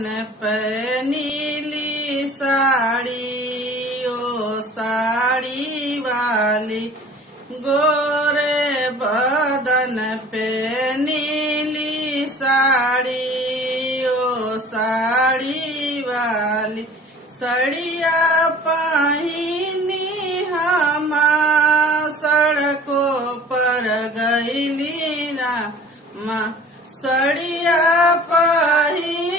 बदन पे नीली साड़ी, ओ साड़ी वाली, गोरे बदन पे नीली साड़ी, ओ साड़ी वाली, सड़िया पहिनी हमा सड़कों पर गईली रामा, सड़िया पहिनी